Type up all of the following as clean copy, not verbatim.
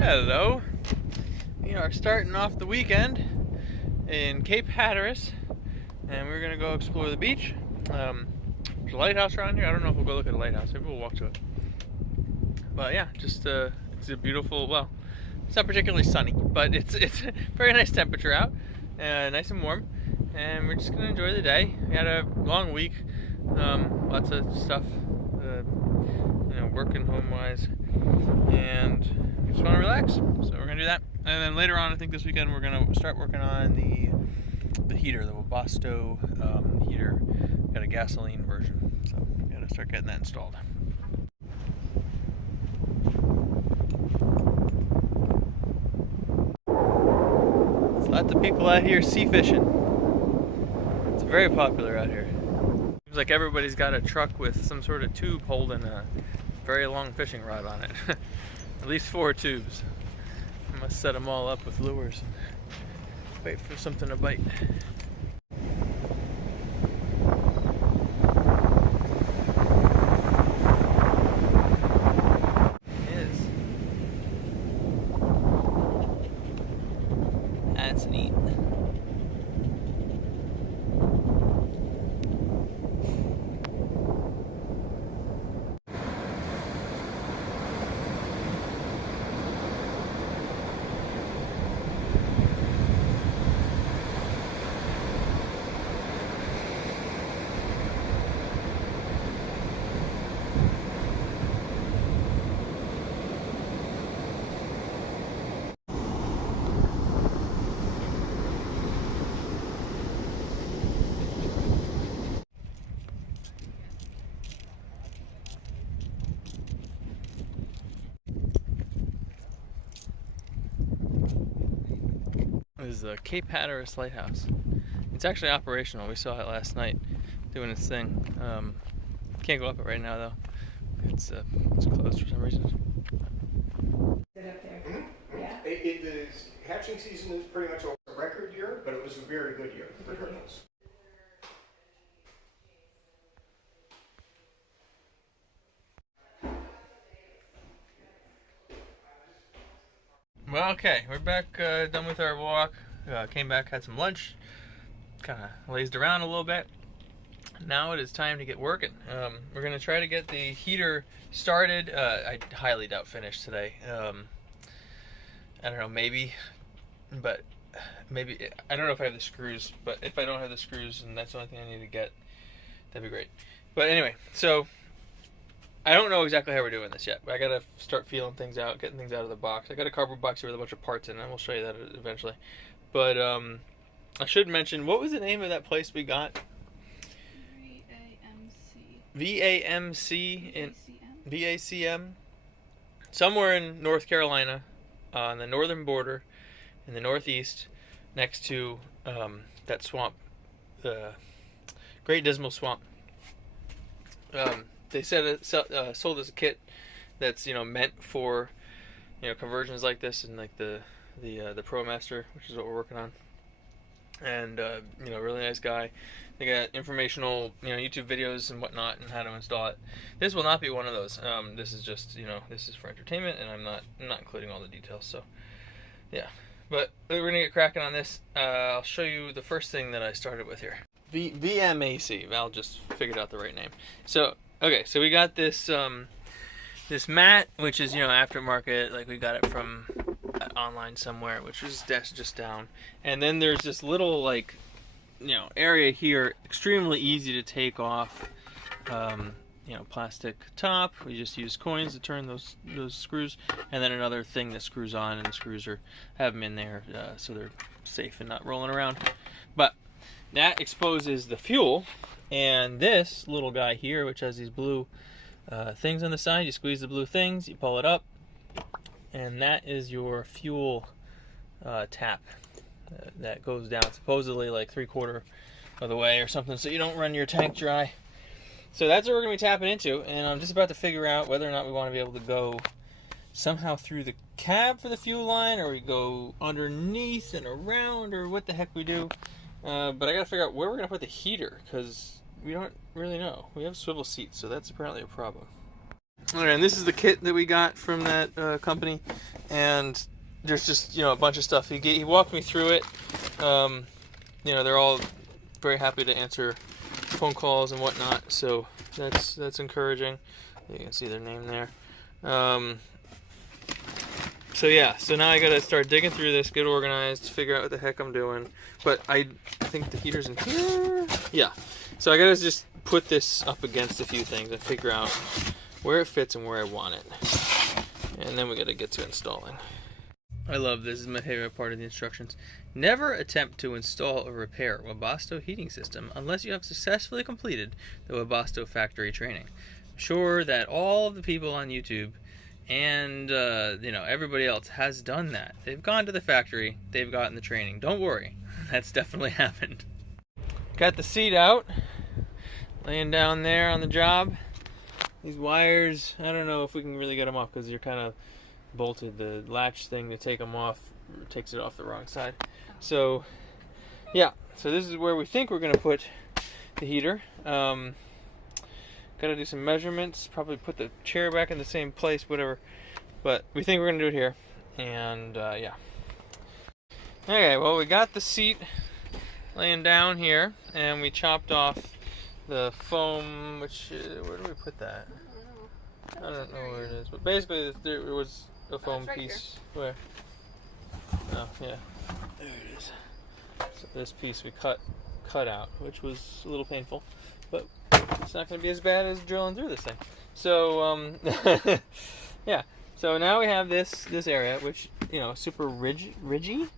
Hello. We are starting off the weekend in Cape Hatteras, and we're gonna go explore the beach. There's a lighthouse around here. I don't know if we'll go look at the lighthouse. Maybe we'll walk to it. But yeah, just it's a beautiful. Well, it's not particularly sunny, but it's very nice temperature out, nice and warm, and we're just gonna enjoy the day. We had a long week, lots of stuff, working home-wise, and we just want to relax. So we're gonna do that, and then later on, I think this weekend we're gonna start working on the heater, the Webasto heater. Got a gasoline version, so we gotta start getting that installed. There's lots of people out here sea fishing. It's very popular out here. Seems like everybody's got a truck with some sort of tube holding a very long fishing rod on it. At least 4 tubes. I must set them all up with lures and wait for something to bite. That's neat. This is the Cape Hatteras Lighthouse. It's actually operational. We saw it last night doing its thing. Can't go up it right now though. It's closed for some reason. Is it up there? Mm-hmm. Yeah. The hatching season is pretty much a record year, but it was a very good year for turtles. Well, okay, we're back, done with our walk. Came back, had some lunch, kind of lazed around a little bit. Now it is time to get working. We're going to try to get the heater started. I highly doubt finished today. I don't know, maybe, but maybe, I don't know if I have the screws, but if I don't have the screws and that's the only thing I need to get, that'd be great. But anyway, so I don't know exactly how we're doing this yet, but I gotta start feeling things out, getting things out of the box. I got a cardboard box here with a bunch of parts in it, and we'll show you that eventually. But I should mention, what was the name of that place we got? VAMC in VACM, somewhere in North Carolina, on the northern border, in the northeast, next to that swamp, the Great Dismal Swamp. They said it sold as a kit that's meant for conversions like this, and like the ProMaster, which is what we're working on. And really nice guy. They got informational YouTube videos and whatnot and how to install it. This will not be one of those. This is just this is for entertainment, and I'm not including all the details. So yeah, but we're gonna get cracking on this. I'll show you the first thing that I started with here. VMAC. Val just figured out the right name. So okay, so we got this this mat, which is aftermarket. Like we got it from online somewhere, which was just down. And then there's this little area here, extremely easy to take off. Plastic top. We just use coins to turn those screws, and then another thing that screws on, and the screws have them in there so they're safe and not rolling around. But that exposes the fuel, and this little guy here, which has these blue things on the side, you squeeze the blue things, you pull it up, and that is your fuel tap that goes down supposedly like 3/4 of the way or something, so you don't run your tank dry. So that's what we're going to be tapping into, and I'm just about to figure out whether or not we want to be able to go somehow through the cab for the fuel line, or we go underneath and around, or what the heck we do. But I got to figure out where we're going to put the heater, because we don't really know. We have swivel seats, so that's apparently a problem. Alright, and this is the kit that we got from that company, and there's just, you know, a bunch of stuff. He walked me through it. You know, they're all very happy to answer phone calls and whatnot, so that's encouraging. You can see their name there. So yeah, so now I gotta start digging through this, get organized, figure out what the heck I'm doing. But I think the heater's in here. Yeah, so I gotta just put this up against a few things and figure out where it fits and where I want it. And then we gotta get to installing. I love this. This is my favorite part of the instructions. Never attempt to install or repair Webasto heating system unless you have successfully completed the Webasto factory training. I'm sure that all of the people on YouTube and you know, everybody else has done that. They've gone to the factory, they've gotten the training. Don't worry, that's definitely happened. Got the seat out, laying down there on the job. These wires, I don't know if we can really get them off because you're kind of bolted. The latch thing to take them off takes it off the wrong side. So yeah, so this is where we think we're going to put the heater. Got to do some measurements, probably put the chair back in the same place, whatever. But we think we're going to do it here. And yeah. Okay, well, we got the seat laying down here, and we chopped off the foam, which, where do we put that? I don't know where it is. But basically, there was a foam piece. Where? Oh, yeah. There it is. So this piece we cut out, which was a little painful. But it's not going to be as bad as drilling through this thing. So, yeah. So now we have this area, which, you know, super ridgy,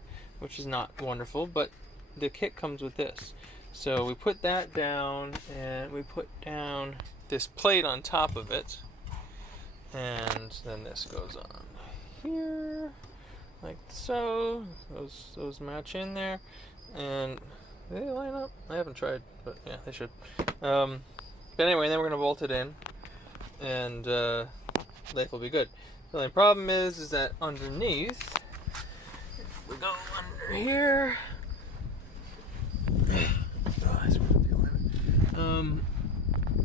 which is not wonderful, but the kit comes with this. So we put that down, and we put down this plate on top of it, and then this goes on here, like so. Those match in there, and do they line up? I haven't tried, but yeah, they should. But anyway, then we're gonna bolt it in, and life will be good. The only problem is that underneath, if we go under here,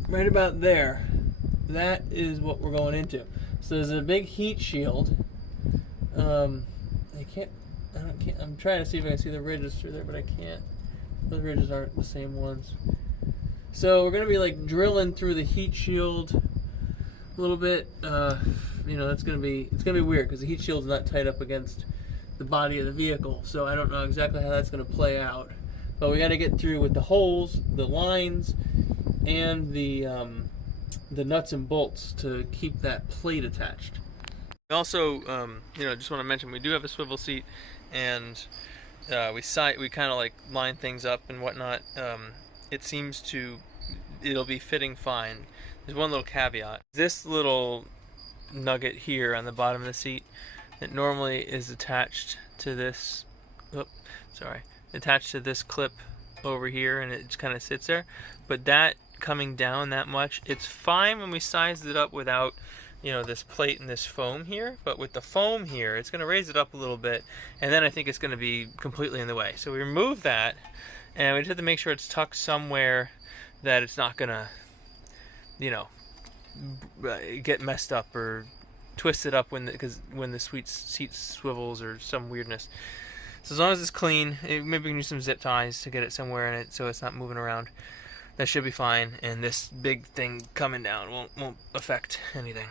right about there, that is what we're going into. So there's a big heat shield. I'm trying to see if I can see the ridges through there, but I can't. Those ridges aren't the same ones. So we're gonna be like drilling through the heat shield a little bit. You know, it's gonna be weird because the heat shield's not tight up against the body of the vehicle. So I don't know exactly how that's gonna play out. But we got to get through with the holes, the lines, and the nuts and bolts to keep that plate attached. We also, you know, just want to mention we do have a swivel seat, and we kind of like line things up and whatnot. It'll be fitting fine. There's one little caveat. This little nugget here on the bottom of the seat, it normally is attached to this. Attached to this clip over here, and it just kind of sits there. But that coming down that much, it's fine when we sized it up without, you know, this plate and this foam here. But with the foam here, it's going to raise it up a little bit, and then I think it's going to be completely in the way. So we remove that, and we just have to make sure it's tucked somewhere that it's not going to, you know, get messed up or twisted up when the seat swivels or some weirdness. So as long as it's clean, maybe we can use some zip ties to get it somewhere in it so it's not moving around. That should be fine, and this big thing coming down won't affect anything.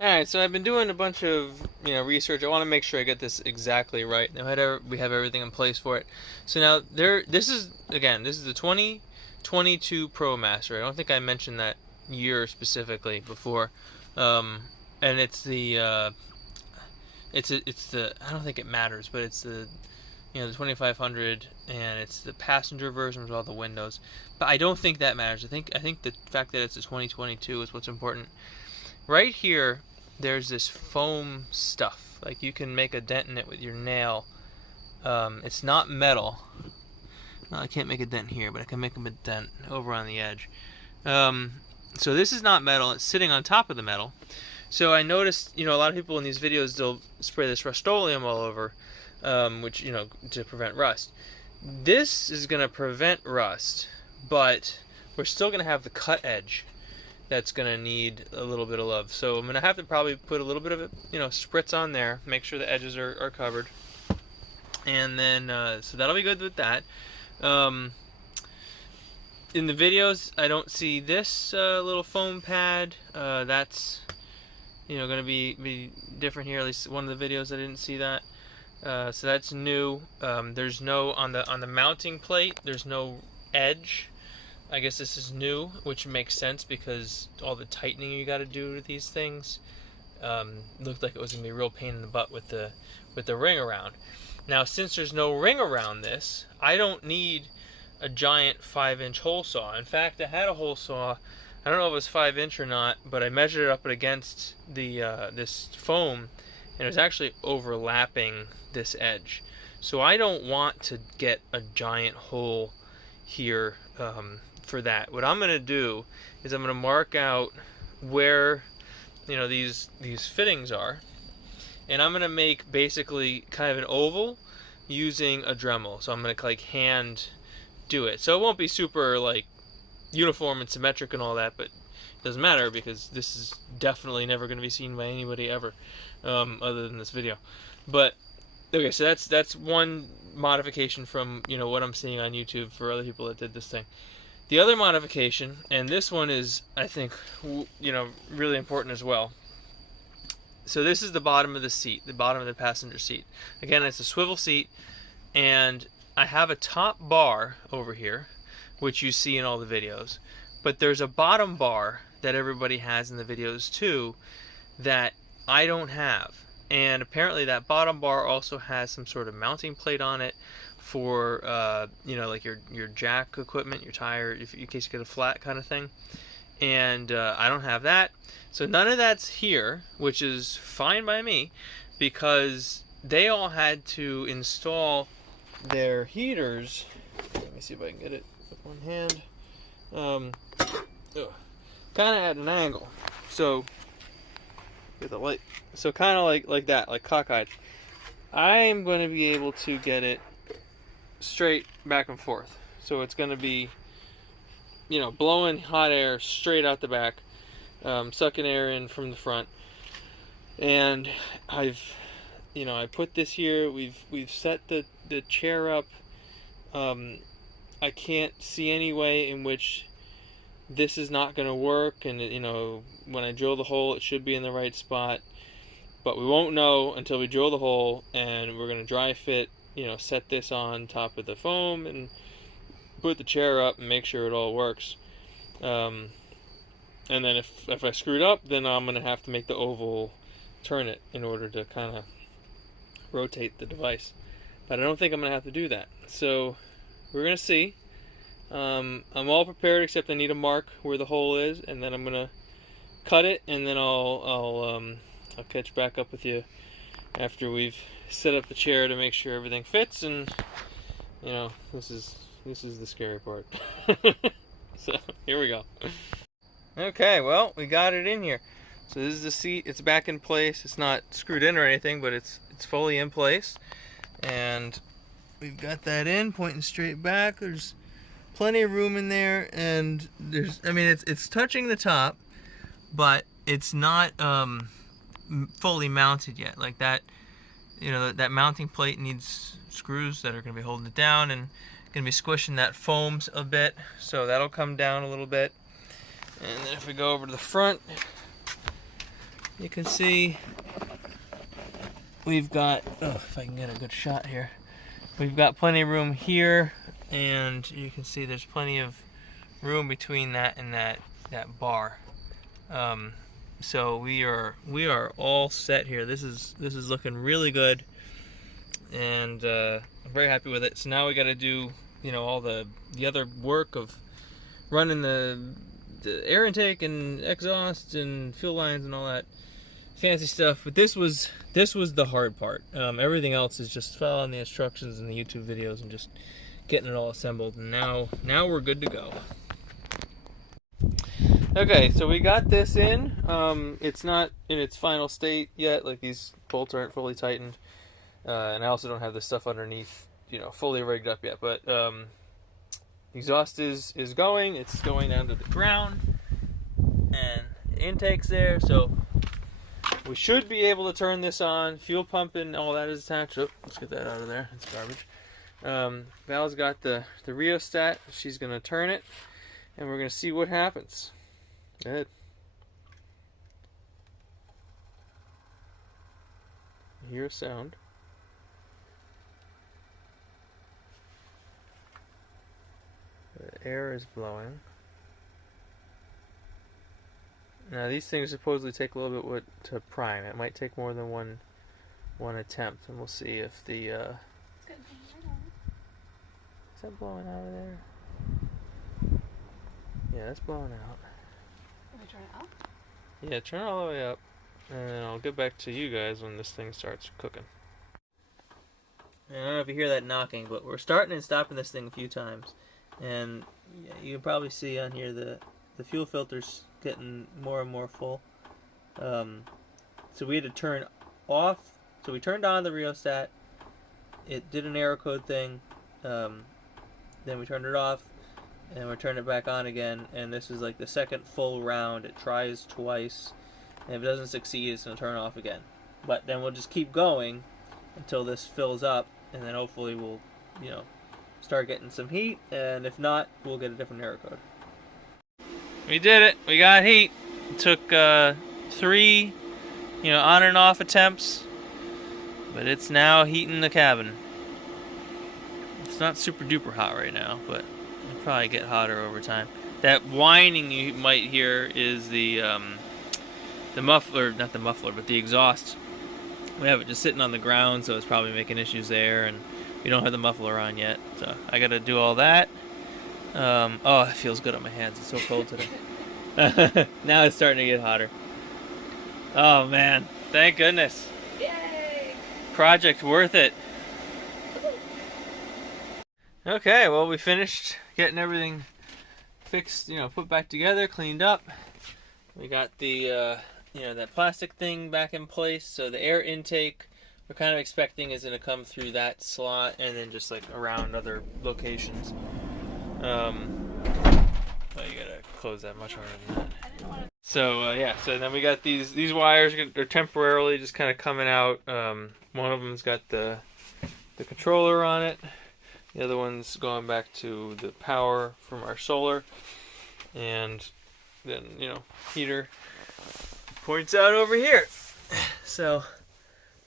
Alright, so I've been doing a bunch of, you know, research. I want to make sure I get this exactly right. Now we have everything in place for it. So now this is the 2022 ProMaster. I don't think I mentioned that year specifically before. And it's the I don't think it matters, but it's the, you know, the 2500, and it's the passenger version with all the windows. But I don't think that matters. I think the fact that it's a 2022 is what's important. Right here, there's this foam stuff. Like, you can make a dent in it with your nail. It's not metal. No, I can't make a dent here, but I can make a dent over on the edge. So this is not metal. It's sitting on top of the metal. So I noticed, you know, a lot of people in these videos, they'll spray this Rust-Oleum all over, which, you know, to prevent rust. This is going to prevent rust, but we're still going to have the cut edge. that's going to need a little bit of love. So I'm going to have to probably put a little bit of it, spritz on there, make sure the edges are covered. And then, so that'll be good with that. In the videos, I don't see this little foam pad. That's, going to be different here. At least one of the videos I didn't see that. So that's new. There's no, on the mounting plate, there's no edge. I guess this is new, which makes sense because all the tightening you got to do with these things looked like it was gonna be a real pain in the butt with the ring around. Now, since there's no ring around this, I don't need a giant 5-inch hole saw. In fact, I had a hole saw. I don't know if it was 5-inch or not, but I measured it up against the this foam, and it was actually overlapping this edge. So I don't want to get a giant hole here for that. What I'm going to do is I'm going to mark out where these fittings are, and I'm going to make basically kind of an oval using a Dremel. So I'm going to like hand do it. So it won't be super like uniform and symmetric and all that, but it doesn't matter because this is definitely never going to be seen by anybody ever other than this video. But okay, so that's one modification from what I'm seeing on YouTube for other people that did this thing. The other modification, and this one is, I think, really important as well. So this is the bottom of the seat, the bottom of the passenger seat. Again, it's a swivel seat, and I have a top bar over here, which you see in all the videos. But there's a bottom bar that everybody has in the videos too that I don't have. And apparently that bottom bar also has some sort of mounting plate on it for like your jack equipment, your tire, in case you get a flat kind of thing. And I don't have that, so none of that's here, which is fine by me because they all had to install their heaters. Let me see if I can get it with one hand. Kind of at an angle, so get the light. So kind of like that, like cockeyed. I'm going to be able to get it straight back and forth. So it's going to be, blowing hot air straight out the back, sucking air in from the front. And I put this here. We've set the chair up. I can't see any way in which this is not going to work. And when I drill the hole, it should be in the right spot. But we won't know until we drill the hole, and we're going to dry fit, set this on top of the foam and put the chair up and make sure it all works. And then if I screwed up, then I'm going to have to make the oval turn it in order to kind of rotate the device. But I don't think I'm going to have to do that. So we're going to see. I'm all prepared except I need a mark where the hole is, and then I'm going to cut it, and then I'll catch back up with you after we've set up the chair to make sure everything fits. And this is the scary part. So here we go. Okay, well, we got it in here. So this is the seat. It's back in place. It's not screwed in or anything, but it's fully in place. And we've got that in, pointing straight back. There's plenty of room in there, and it's touching the top, but it's not fully mounted yet. Like that, that mounting plate needs screws that are going to be holding it down and going to be squishing that foam a bit, so that'll come down a little bit. And then if we go over to the front, you can see we've got, if I can get a good shot here, we've got plenty of room here, and you can see there's plenty of room between that and that bar. So we are all set here. This is looking really good, and I'm very happy with it. So now we got to do all the other work of running the air intake and exhaust and fuel lines and all that fancy stuff. But this was the hard part. Everything else is just following the instructions in the YouTube videos and just getting it all assembled. And now we're good to go. Okay, so we got this in. It's not in its final state yet. Like, these bolts aren't fully tightened, and I also don't have the stuff underneath, fully rigged up yet. But exhaust is going. It's going down to the ground, and the intake's there, so we should be able to turn this on. Fuel pump and all that is attached. Oh, let's get that out of there. It's garbage. Val's got the rheostat. She's going to turn it, and we're going to see what happens. Go ahead. Hear a sound. The air is blowing. Now these things supposedly take a little bit to prime. It might take more than one attempt, and we'll see if the is that blowing out of there? Yeah, that's blowing out. Can we turn it up? Yeah, turn it all the way up, and then I'll get back to you guys when this thing starts cooking. I don't know if you hear that knocking, but we're starting and stopping this thing a few times, and you can probably see on here the fuel filter's getting more and more full. So we had to turn off. So we turned on the rheostat. It did an error code thing. Then we turned it off, and we turned it back on again. And this is like the second full round. It tries twice, and if it doesn't succeed, it's gonna turn off again. But then we'll just keep going until this fills up, and then hopefully we'll, start getting some heat. And if not, we'll get a different error code. We did it. We got heat. It took 3, on and off attempts, but it's now heating the cabin. It's not super duper hot right now, but it'll probably get hotter over time. That whining you might hear is the muffler, not the muffler, but the exhaust. We have it just sitting on the ground, so it's probably making issues there, and we don't have the muffler on yet, so I gotta do all that. Oh, it feels good on my hands. It's so cold today. Now it's starting to get hotter. Oh man, thank goodness. Yay! Project worth it. Okay, well, we finished getting everything fixed, put back together, cleaned up. We got the, that plastic thing back in place. So the air intake, we're kind of expecting is going to come through that slot and then just like around other locations. Oh, you gotta close that much harder than that. So so then we got these wires. They're temporarily just kind of coming out. One of them's got the controller on it. The other one's going back to the power from our solar. And then heater points out over here. So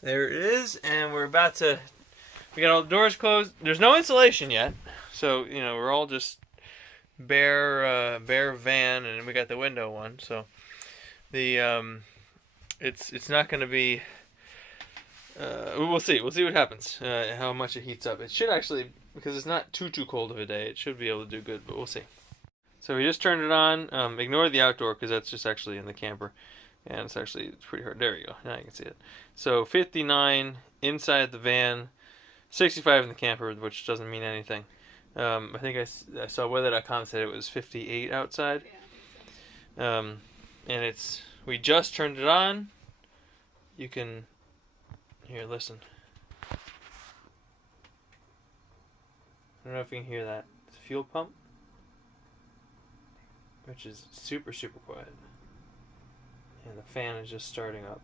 there it is, and we got all the doors closed. There's no insulation yet. So, we're all just bare van, and we got the window one. So the it's not going to be. We'll see. We'll see what happens. How much it heats up. It should actually, because it's not too cold of a day. It should be able to do good, but we'll see. So we just turned it on. Ignore the outdoor because that's just actually in the camper, and it's pretty hard. There you go. Now you can see it. So 59 inside the van, 65 in the camper, which doesn't mean anything. I think I saw weather.com said it was 58 outside. And we just turned it on. You can, here, listen. I don't know if you can hear that. It's a fuel pump, which is super quiet. And the fan is just starting up.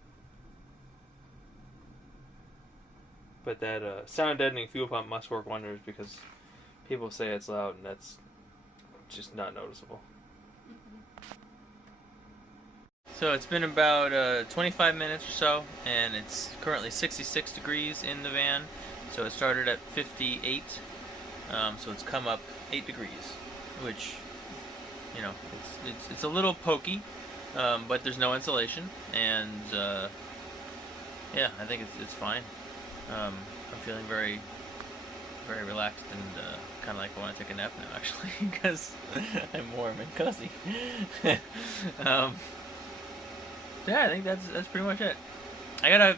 But that sound deadening fuel pump must work wonders because people say it's loud, and that's just not noticeable. So it's been about 25 minutes or so, and it's currently 66 degrees in the van. So it started at 58, so it's come up 8 degrees, which, it's a little pokey, but there's no insulation, and I think it's fine. I'm feeling very relaxed and kind of like I want to take a nap now, actually, because I'm warm and cozy. I think that's pretty much it. I gotta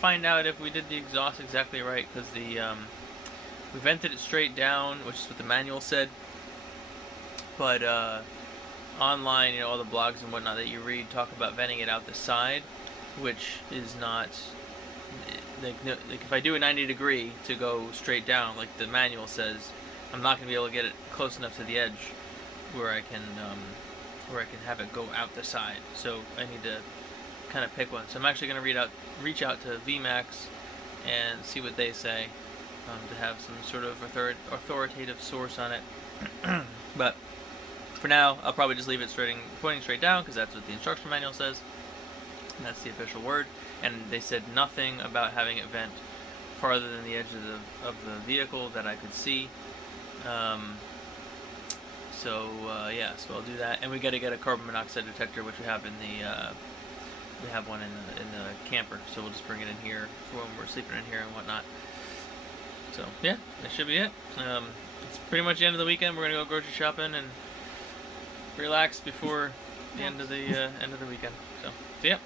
find out if we did the exhaust exactly right, because we vented it straight down, which is what the manual said. But online, all the blogs and whatnot that you read talk about venting it out the side, which is not. Like if I do a 90 degree to go straight down, like the manual says, I'm not going to be able to get it close enough to the edge where I can where I can have it go out the side. So I need to kind of pick one. So I'm actually going to reach out to VMAX and see what they say, to have some sort of authoritative source on it. But for now, I'll probably just leave it pointing straight down, because that's what the instruction manual says. And that's the official word. And they said nothing about having it vent farther than the edge of the vehicle that I could see. So I'll do that. And we got to get a carbon monoxide detector, which we have in the we have one in the camper. So we'll just bring it in here for when we're sleeping in here and whatnot. So yeah, that should be it. It's pretty much the end of the weekend. We're gonna go grocery shopping and relax before the end of the weekend. So yeah.